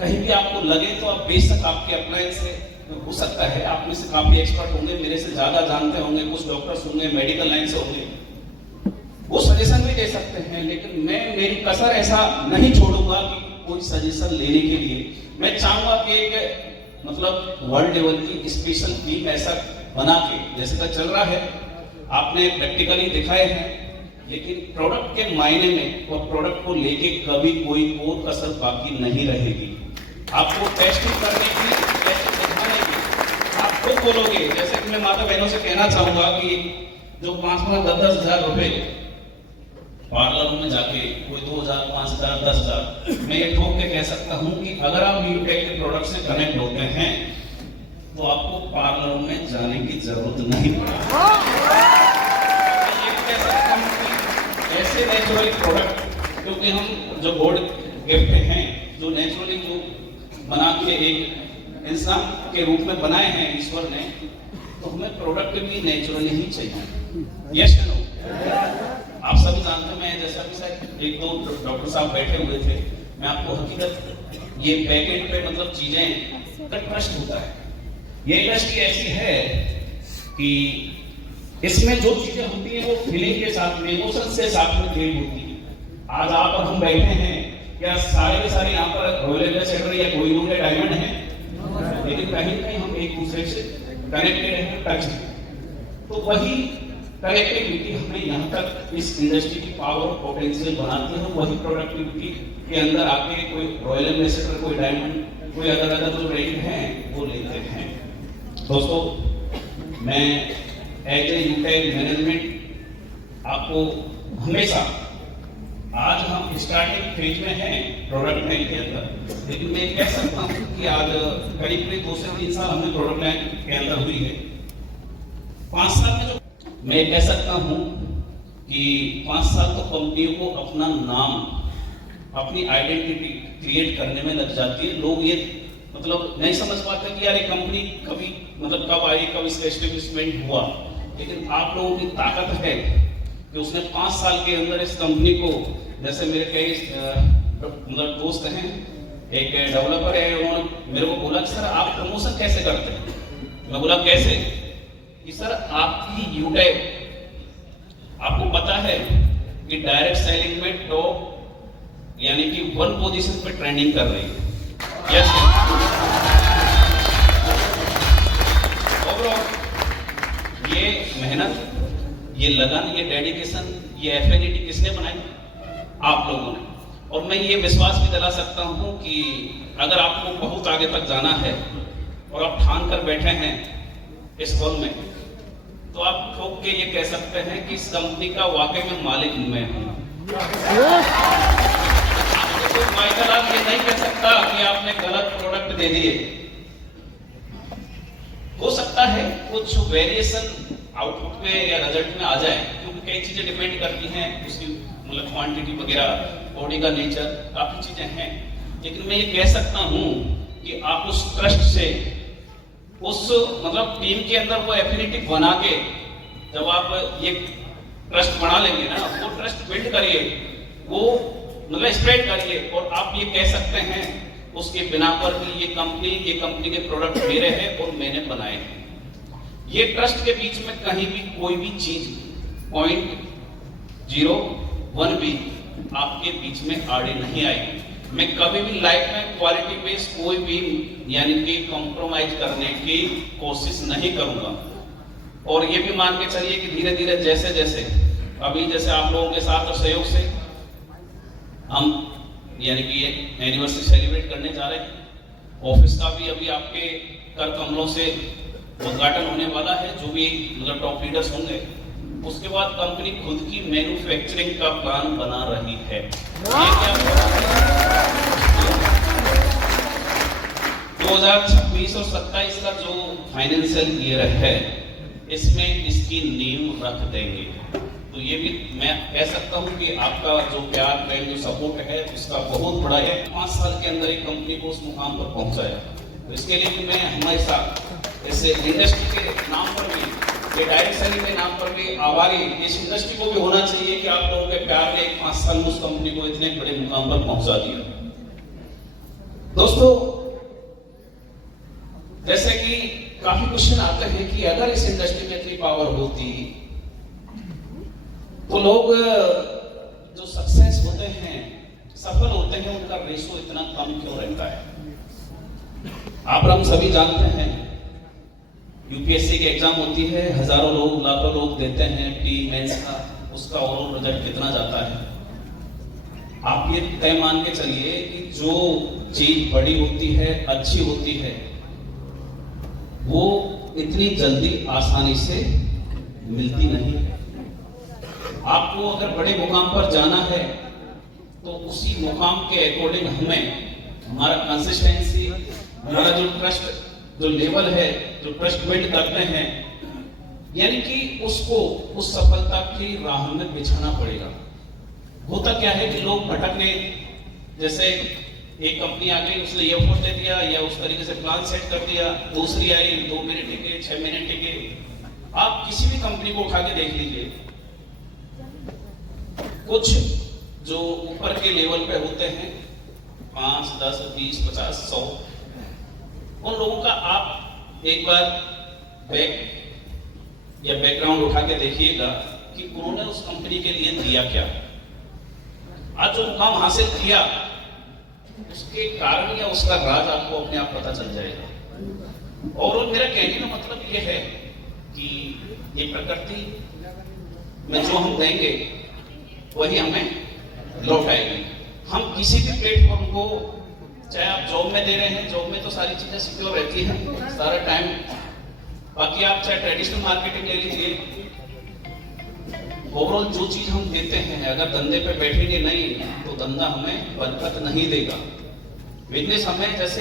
कहीं भी आपको लगे तो आप बेशक आपके अप्लायंस से हो सकता है, आप में से काफी एक्सपर्ट होंगे, मेरे से ज्यादा जानते होंगे, कुछ डॉक्टर्स होंगे, मेडिकल लाइन से होंगे, वो सजेशन भी दे सकते हैं, लेकिन मैं मेरी कसर ऐसा नहीं छोड़ूंगा कि कोई सजेशन लेने के लिए मैं चाहूंगा कि एक मतलब वर्ल्ड लेवल की स्पेशल टीम ऐसा बना के, जैसे का चल रहा है आपने प्रैक्टिकली दिखाए हैं, लेकिन प्रोडक्ट के मायने में और प्रोडक्ट को लेके कभी कोई और कसर बाकी नहीं रहेगी। आपको टेस्टिंग करने की, टेस्टिंग दिखाने की आप खुद बोलोगे। जैसे कि मैं माता बहनों से कहना चाहूंगा कि जो 5-5, 10-10 हजार रुपए पार्लर में जाके कोई 2,000, 5,000, 10,000, मैं ये ठोक के कह सकता हूं कि अगर आप न्यूटेक के प्रोडक्ट से कनेक्ट होते हैं तो आपको पार्लर में जाने की जरूरत नहीं पड़ेगी। ये कह सकता हूं कि ऐसे नेचुरल प्रोडक्ट, क्योंकि हम जो गॉड गिफ्ट हैं, जो नेचुरली जो बना के एक इंसान के रूप में बनाए हैं ईश्वर ने, तो हमें प्रोडक्ट भी नेचुरली ही चाहिए। Yes no? आप सभी जानते हैं, मैं जैसा कि शायद 1-2 डॉक्टर साहब बैठे हुए थे, मैं आपको हकीकत ये बैकएंड पे मतलब चीजें का ट्रस्ट होता है। ये इंडस्ट्री ऐसी है कि इसमें जो चीजें होती हैं वो फीलिंग के साथ में, इमोशन से साथ में क्रिएट होती है। आज आप और हम बैठे हैं, क्या सारे के सारे यहाँ पर रॉयल एम्बेसडर या कोई के डायमंड है, लेकिन कहीं ना कहीं हम एक दूसरे से कनेक्टेड हैं, टच हैं। तो वही कनेक्टिविटी हमें यहाँ तक इस इंडस्ट्री की पावर पोटेंशियल बनाती है। वही प्रोडक्टिविटी के अंदर आके कोई रॉयल एम्बेसडर, कोई डायमंड, कोई अलग अलग जो रेट हैं वो लेते हैं। दोस्तों, मैं एज ए यूटेक मैनेजमेंट आपको हमेशा, आज हम स्टार्टिंग फेज में हैं प्रोडक्ट लाइन के अंदर, लेकिन मैं कह सकता हूँ कि आज करीब 2 से 3 साल हमने प्रोडक्ट लाइन के अंदर हुई है। 5 साल में जो मैं कह सकता हूं कि 5 साल तो कंपनियों को अपना नाम, अपनी आइडेंटिटी क्रिएट करने में लग जाती है। लोग ये मतलब नहीं समझ पाते कि यार ये कंपनी कभी मतलब कब आई, कब इसका एस्टेब्लिशमेंट हुआ, लेकिन आप लोगों की ताकत है कि उसने 5 साल के अंदर इस कंपनी को, जैसे मेरे कई मतलब दोस्त हैं, एक डेवलपर है, उन्होंने मेरे को बोला कि सर आप प्रमोशन कैसे करते हैं? मैं बोला कैसे? कि सर आपकी यूटेक, आपको पता है कि डायरेक्ट सेलिंग में टॉप यानी कि 1 पोजीशन पे ट्रेंडिंग कर रही है। यस, ओवरऑल ये मेहनत, ये लगन, ये डेडिकेशन, ये एफिनिटी किसने बनाई? आप लोगों ने। और मैं ये विश्वास भी दिला सकता हूं कि अगर आपको बहुत आगे तक जाना है और आप ठान कर बैठे हैं इस हॉल में, तो आप ठोक के ये कह सकते हैं कि इस कंपनी का वाकई में मालिक मैं हूं। तो माइकल आप ये नहीं कह सकता कि आपने गलत प्रोडक्ट दे दिए। हो सकता है कुछ वेरिएशन आउटपुट में या रिजल्ट में आ जाए, क्योंकि कई चीजें डिपेंड करती हैं, उसकी मतलब क्वांटिटी वगैरह, बॉडी का नेचर, काफी चीजें हैं। लेकिन मैं ये कह सकता हूं कि आप उस ट्रस्ट से, उस मतलब टीम के अंदर वो एफिनिटी बना के जब आप ये ट्रस्ट बना लेंगे ना, वो ट्रस्ट बिल्ड करिए, वो मतलब स्प्रेड करिए, और आप ये कह सकते हैं उसके बिना पर भी ये कंपनी के प्रोडक्ट मेरे हैं और मैंने बनाए हैं। ये ट्रस्ट के बीच में कहीं भी कोई भी चीज 0.01 भी आपके बीच में आड़े नहीं आएगी। मैं कभी भी लाइफ में क्वालिटी बेस कोई भी यानी कि कॉम्प्रोमाइज करने की कोशिश नहीं करूंगा। और ये भी मान के चलिए कि धीरे धीरे जैसे जैसे अभी जैसे आप लोगों के साथ और सहयोग से हम यानी कि ये एनिवर्सरी सेलिब्रेट करने जा रहे हैं। ऑफिस का भी अभी आपके कर कमलों से उद्घाटन होने वाला है, जो भी मतलब टॉप लीडर्स होंगे। उसके बाद कंपनी खुद की मैन्युफैक्चरिंग का प्लान बना रही है। ये क्या 2026 और 27 का जो फाइनेंशियल ईयर है, इसमें इसकी नींव रख देंगे। तो ये भी मैं कह सकता हूं कि आपका जो प्यार, प्रेम, जो सपोर्ट है, उसका बहुत बड़ा है। 5 साल के अंदर एक कंपनी को उस मुकाम पर पहुंचाया। तो इसके लिए भी मैं हमेशा इस इंडस्ट्री के नाम पर भी, ये डायरेक्ट सेलिंग के नाम पर भी आभारी इस इंडस्ट्री को भी होना चाहिए कि आप लोगों के प्यार ने 5 साल में उस कंपनी को इतने बड़े मुकाम पर पहुंचा दिया। दोस्तों, जैसे कि काफी क्वेश्चन आते हैं कि अगर इस इंडस्ट्री में इतनी पावर होती तो लोग जो सक्सेस होते हैं, सफल होते हैं, उनका रेशो इतना कम क्यों रहता है। आप हम सभी जानते हैं यूपीएससी की एग्जाम होती है, हजारों लोग लाखों लोग देते हैं प्री मेंस का, उसका ओवरऑल रिजल्ट कितना जाता है। आप ये तय मान के चलिए कि जो चीज बड़ी होती है, अच्छी होती है, वो इतनी जल्दी आसानी से मिलती नहीं है। आपको अगर बड़े मुकाम पर जाना है तो उसी मुकाम के अकॉर्डिंग हमें हमारा कंसिस्टेंसी, हमारा जो ट्रस्ट, जो लेवल है, जो ट्रस्ट बिल्ड करते हैं, यानी कि उसको उस सफलता की राह में बिछाना पड़ेगा। होता क्या है कि लोग भटकने, जैसे एक कंपनी आ गई, उसने ये एफर्ट दे दिया या उस तरीके से प्लान सेट कर दिया, दूसरी आई 2 महीने टिके, 6 महीने टिके। आप किसी भी कंपनी को उठा के देख लीजिए, कुछ जो ऊपर के लेवल पे होते हैं 5, 10, 20, 50, 100, उन लोगों का आप एक बार बैकग्राउंड उठा के देखिएगा कि उन्होंने उस कंपनी के लिए दिया क्या। आज जो मुकाम हासिल किया उसके कारण या उसका राज आपको अपने आप पता चल जाएगा। और मेरा कहने का मतलब यह है कि ये प्रकृति में जो हम देंगे वही हमें लौट आएगी। हम किसी भी प्लेटफॉर्म को, चाहे आप जॉब में दे रहे हैं, जॉब में तो सारी चीजें सिक्योर रहती हैं सारा टाइम, बाकी आप चाहे ट्रेडिशनल मार्केटिंग ले लीजिए, ओवरऑल जो चीज हम देते हैं, अगर धंधे पे बैठेंगे नहीं तो धंधा हमें बरकत नहीं देगा। बिजनेस हमें जैसे